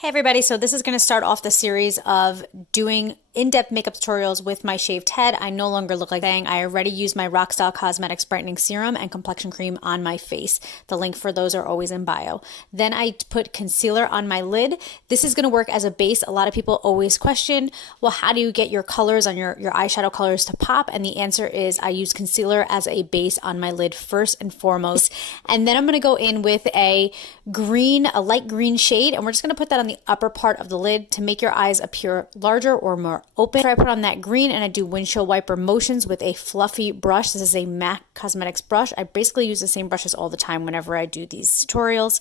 Hey everybody, so this is going to start off the series of doing in-depth makeup tutorials with my shaved head. I no longer look like Bang. I already used my Rockstar Cosmetics Brightening Serum and Complexion Cream on my face. The link for those are always in bio. Then I put concealer on my lid. This is going to work as a base. A lot of people always question, well, how do you get your colors on your eyeshadow colors to pop? And the answer is I use concealer as a base on my lid first and foremost. And then I'm going to go in with a light green shade, and we're just going to put that on the upper part of the lid to make your eyes appear larger or more open. So I put on that green and I do windshield wiper motions with a fluffy brush. This is a MAC Cosmetics brush. I basically use the same brushes all the time whenever I do these tutorials.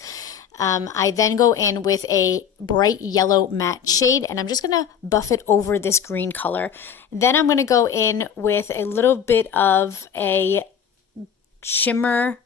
I then go in with a bright yellow matte shade, and I'm just going to buff it over this green color. Then I'm going to go in with a little bit of a shimmer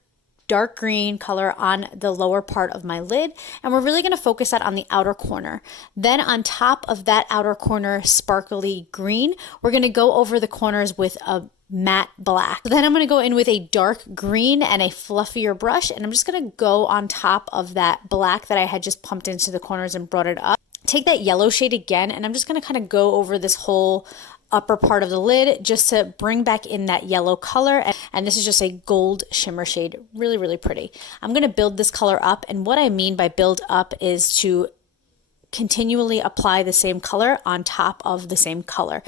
dark green color on the lower part of my lid, and we're really going to focus that on the outer corner. Then on top of that outer corner sparkly green, we're going to go over the corners with a matte black. Then I'm going to go in with a dark green and a fluffier brush, and I'm just going to go on top of that black that I had just pumped into the corners and brought it up. Take that yellow shade again, and I'm just going to kind of go over this whole upper part of the lid just to bring back in that yellow color. And this is just a gold shimmer shade. Really, really pretty. I'm going to build this color up. And what I mean by build up is to continually apply the same color on top of the same color.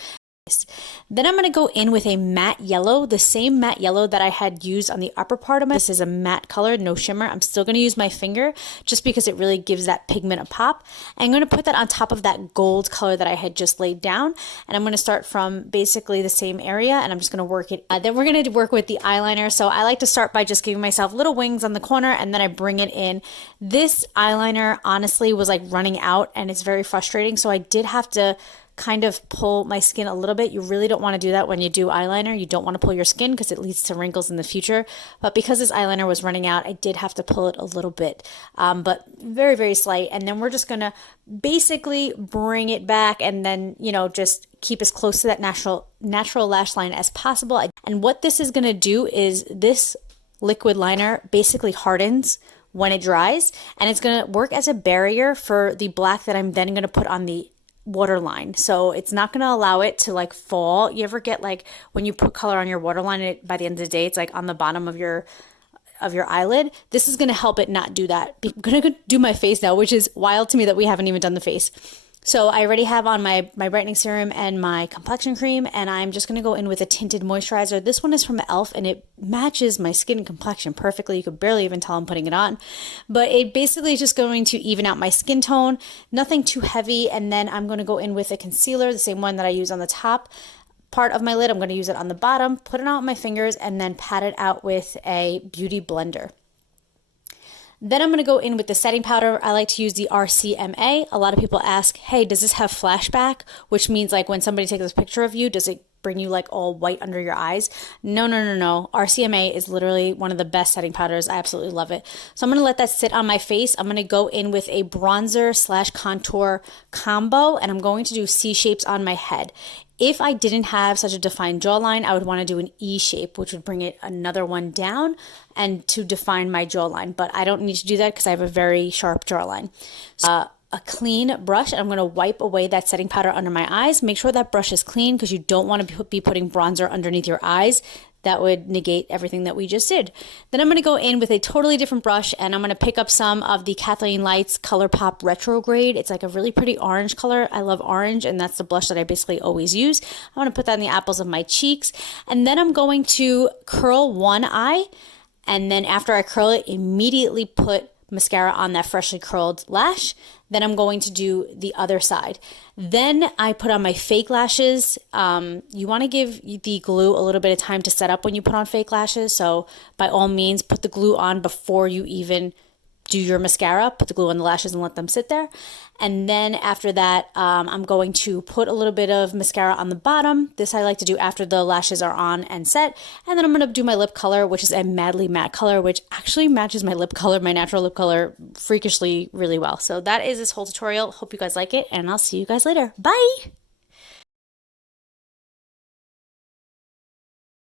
Then I'm going to go in with a matte yellow, the same matte yellow that I had used on the upper part of my. This is a matte color, no shimmer. I'm still going to use my finger just because it really gives that pigment a pop. I'm going to put that on top of that gold color that I had just laid down, and I'm going to start from basically the same area, and I'm just going to work it. Then we're going to work with the eyeliner. So I like to start by just giving myself little wings on the corner, and then I bring it in. This eyeliner honestly was like running out, and it's very frustrating. So I did have to kind of pull my skin a little bit. You really don't want to do that when you do eyeliner. You don't want to pull your skin because it leads to wrinkles in the future. But because this eyeliner was running out, I did have to pull it a little bit, but very, very slight. And then we're just going to basically bring it back and then, just keep as close to that natural lash line as possible. And what this is going to do is this liquid liner basically hardens when it dries, and it's going to work as a barrier for the black that I'm then going to put on the waterline. So it's not going to allow it to like fall. You ever get like when you put color on your waterline, it by the end of the day it's like on the bottom of your eyelid? This is going to help it not do that. I'm going to do my face now, which is wild to me that we haven't even done the face. So I already have on my brightening serum and my complexion cream, and I'm just going to go in with a tinted moisturizer. This one is from e.l.f. and it matches my skin and complexion perfectly. You could barely even tell I'm putting it on, but it basically is just going to even out my skin tone, nothing too heavy. And then I'm going to go in with a concealer, the same one that I use on the top part of my lid. I'm going to use it on the bottom, put it out with my fingers, and then pat it out with a beauty blender. Then I'm going to go in with the setting powder. I like to use the RCMA. A lot of people ask, hey, does this have flashback? Which means like when somebody takes a picture of you, does it bring you like all white under your eyes? No. RCMA is literally one of the best setting powders. I absolutely love it. So I'm going to let that sit on my face. I'm going to go in with a bronzer / contour combo, and I'm going to do C shapes on my head. If I didn't have such a defined jawline, I would want to do an E shape, which would bring it another one down and to define my jawline. But I don't need to do that because I have a very sharp jawline. So, a clean brush, and I'm going to wipe away that setting powder under my eyes. Make sure that brush is clean because you don't want to be putting bronzer underneath your eyes. That would negate everything that we just did. Then I'm going to go in with a totally different brush, and I'm going to pick up some of the Kathleen Lights ColourPop Retrograde. It's like a really pretty orange color. I love orange, and that's the blush that I basically always use. I want to put that in the apples of my cheeks, and then I'm going to curl one eye, and then after I curl it, immediately put mascara on that freshly curled lash. Then I'm going to do the other side. Then I put on my fake lashes. You want to give the glue a little bit of time to set up when you put on fake lashes. So by all means, put the glue on before you even do your mascara. Put the glue on the lashes and let them sit there. And then after that, I'm going to put a little bit of mascara on the bottom. This I like to do after the lashes are on and set. And then I'm going to do my lip color, which is a Madly Matte color, which actually matches my lip color, my natural lip color, freakishly really well. So that is this whole tutorial. Hope you guys like it, and I'll see you guys later. Bye!